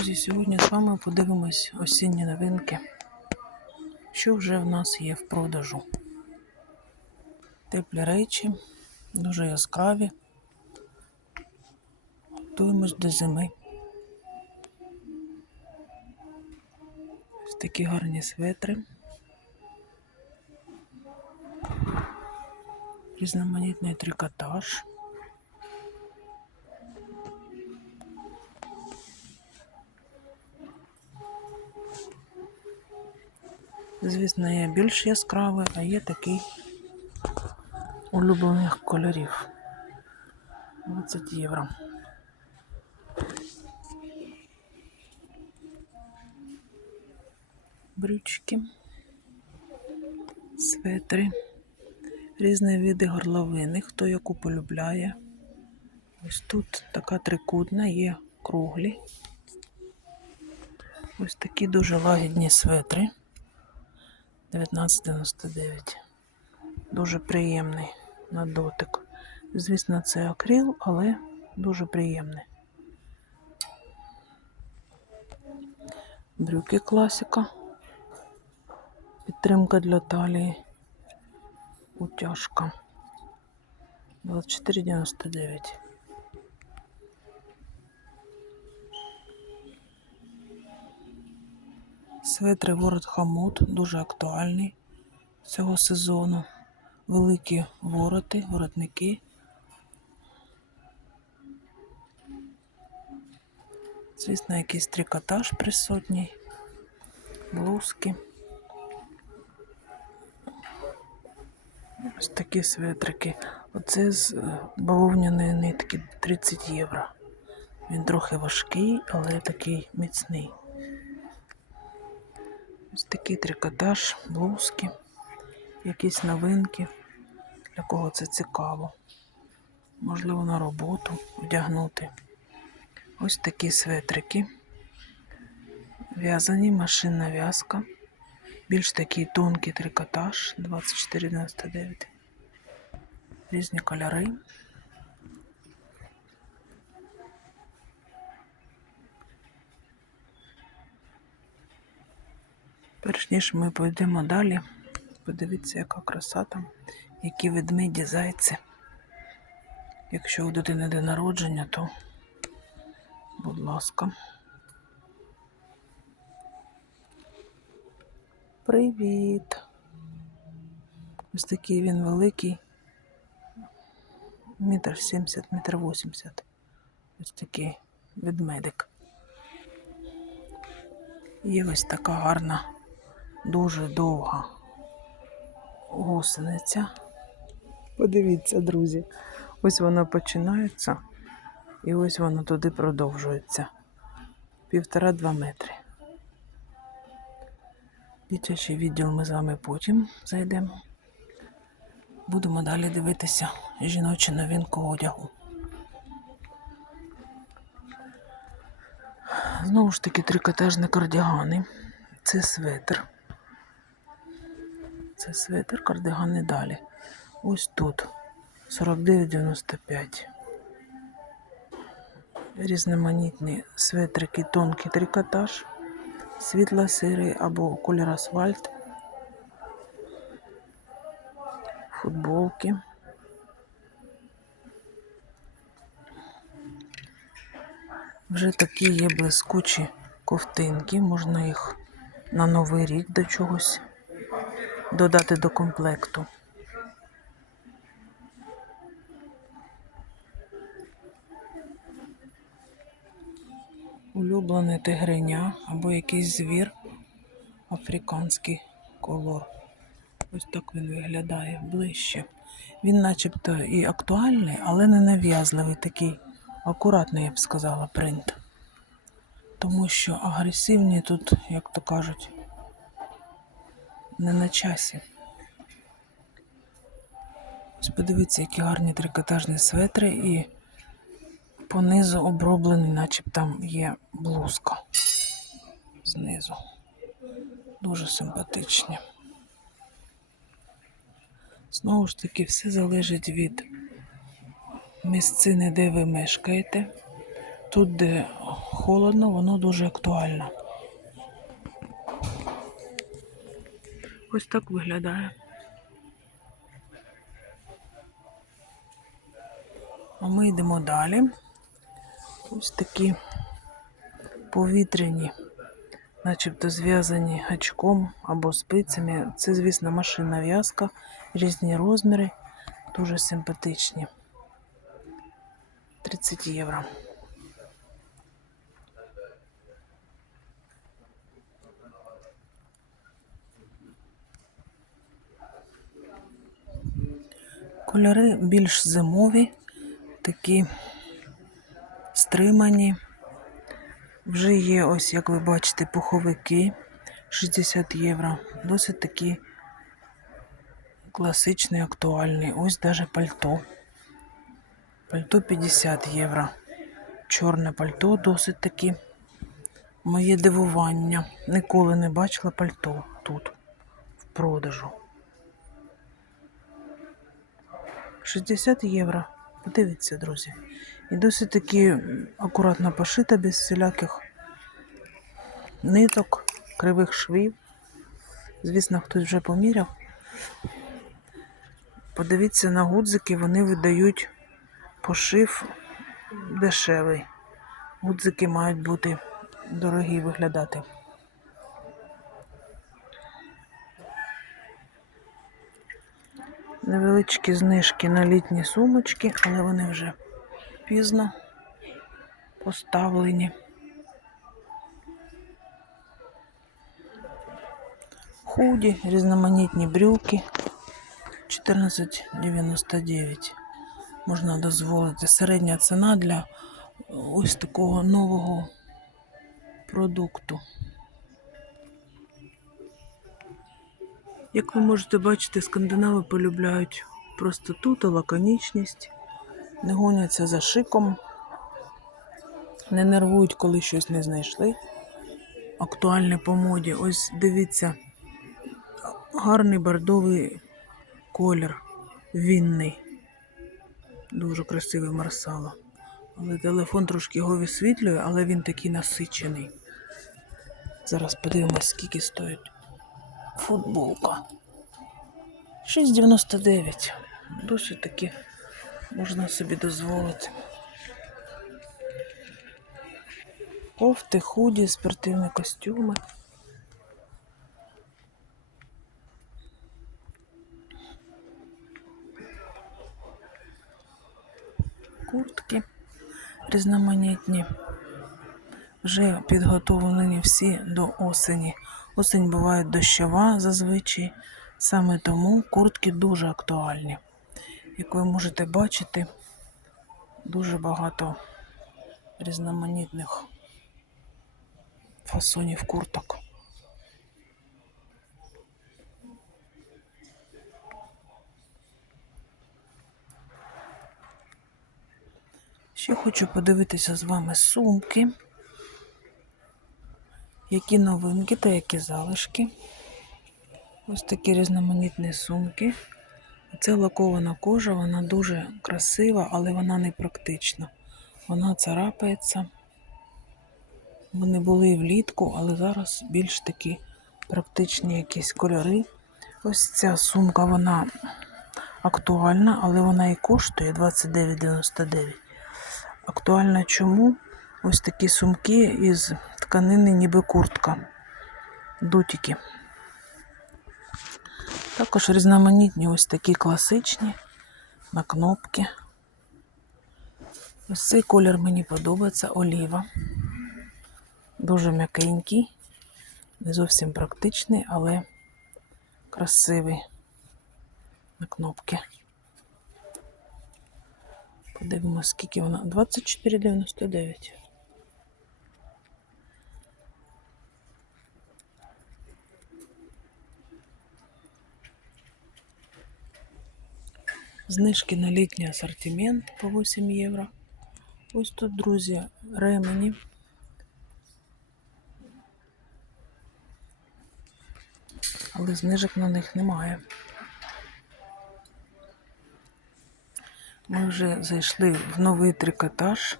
Друзі, сьогодні з вами подивимось осінні новинки, що вже в нас є в продажу. Теплі речі, дуже яскраві. Готуємось до зими. Ось такі гарні светри. Різноманітний трикотаж. Звісно, є більш яскравий, а є такий улюблених кольорів. 20 євро. Брючки, светри, різні види горловини, хто яку полюбляє. Ось тут така трикутна, є круглі. Ось такі дуже лагідні светри. 19,99. Дуже приємний на дотик. Звісно, це акрил, але дуже приємний. Брюки класика. Підтримка для талії. Утяжка. 24,99. Светри ворот хамут дуже актуальний цього сезону. Великі вороти, воротники. Звісно, якийсь трикотаж присутній, блузки. Ось такі светрики. Оце з е, бавовняної нитки 30 євро. Він трохи важкий, але такий міцний. Ось такий трикотаж, блузки, якісь новинки. Для кого це цікаво. Можливо, на роботу вдягнути. Ось такі светрики. В'язані, машинна в'язка. Більш такий тонкий трикотаж 24,99. Різні кольори. Перш ніж ми пойдемо далі, подивіться, яка краса там, які ведмеді зайці. Якщо у дитини день народження, то будь ласка. Привіт! Ось такий він великий. Метр сімдесят, метр вісімдесят. Ось такий ведмедик. Є ось така гарна, дуже довга гусениця. Подивіться, друзі. Ось вона починається і ось вона туди продовжується. Півтора-два метри. Дитячий відділ ми з вами потім зайдемо. Будемо далі дивитися жіночу новинку одягу. Знову ж таки, трикотажні кардігани. Це светр. Це светр, кардигани далі. Ось тут 49,95. Різноманітні светрики, тонкий трикотаж, світло-сирий або колір асфальт. Футболки. Вже такі є блискучі ковтинки, можна їх на Новий рік до чогось додати до комплекту. Улюблене тигриня або якийсь звір, африканський колор. Ось так він виглядає ближче. Він начебто і актуальний, але не нав'язливий такий акуратний, я б сказала, принт. Тому що агресивні тут, як то кажуть, не на часі. Ось подивіться, які гарні трикотажні светри і понизу оброблений, начебто там є блузка знизу. Дуже симпатичні. Знову ж таки, все залежить від місцини, де ви мешкаєте. Тут, де холодно, воно дуже актуально. Ось так виглядає. А ми йдемо далі. Ось такі повітряні, начебто зв'язані гачком або спицями. Це, звісно, машинна в'язка, різні розміри, дуже симпатичні. 30 євро. Кольори більш зимові, такі стримані. Вже є, ось, як ви бачите, пуховики 60 євро. Досить такі класичний, актуальний. Ось даже пальто. Пальто 50 євро. Чорне пальто досить таки. Моє дивування. Ніколи не бачила пальто тут, в продажу. 60 євро. Подивіться, друзі. І досить таки акуратно пошита, без всіляких ниток, кривих швів. Звісно, хтось вже поміряв. Подивіться на гудзики, вони видають пошив дешевий. Гудзики мають бути дорогі виглядати. Невеличкі знижки на літні сумочки, але вони вже пізно поставлені. Худі, різноманітні брюки 14,99. Можна дозволити середня ціна для ось такого нового продукту. Як ви можете бачити, скандинави полюбляють простоту та лаконічність, не гоняться за шиком, не нервують, коли щось не знайшли. Актуальне по моді. Ось дивіться, гарний бордовий колір, вінний. Дуже красивий марсало. Але телефон трошки його висвітлює, але він такий насичений. Зараз подивимось, скільки стоїть футболка. 6,99. Досить таки можна собі дозволити. Кофти, худі, спортивні костюми. Куртки різноманітні. Вже підготовлені всі до осені. Осень буває дощова зазвичай. Саме тому куртки дуже актуальні. Як ви можете бачити, дуже багато різноманітних фасонів курток. Ще хочу подивитися з вами сумки, які новинки та які залишки. Ось такі різноманітні сумки. Це лакована кожа, вона дуже красива, але вона не практична. Вона царапається. Вони були влітку, але зараз більш такі практичні якісь кольори. Ось ця сумка, вона актуальна, але вона і коштує 29,99. Актуальна чому? Ось такі сумки із тканини, ніби куртка. Дутики. Також різноманітні ось такі класичні на кнопки. Ось цей колір мені подобається оліва. Дуже м'якенький, не зовсім практичний, але красивий на кнопки. Подивимось, скільки вона. 24,99. Знижки на літній асортимент по 8 євро. Ось тут, друзі, ремені. Але знижок на них немає. Ми вже зайшли в новий трикотаж.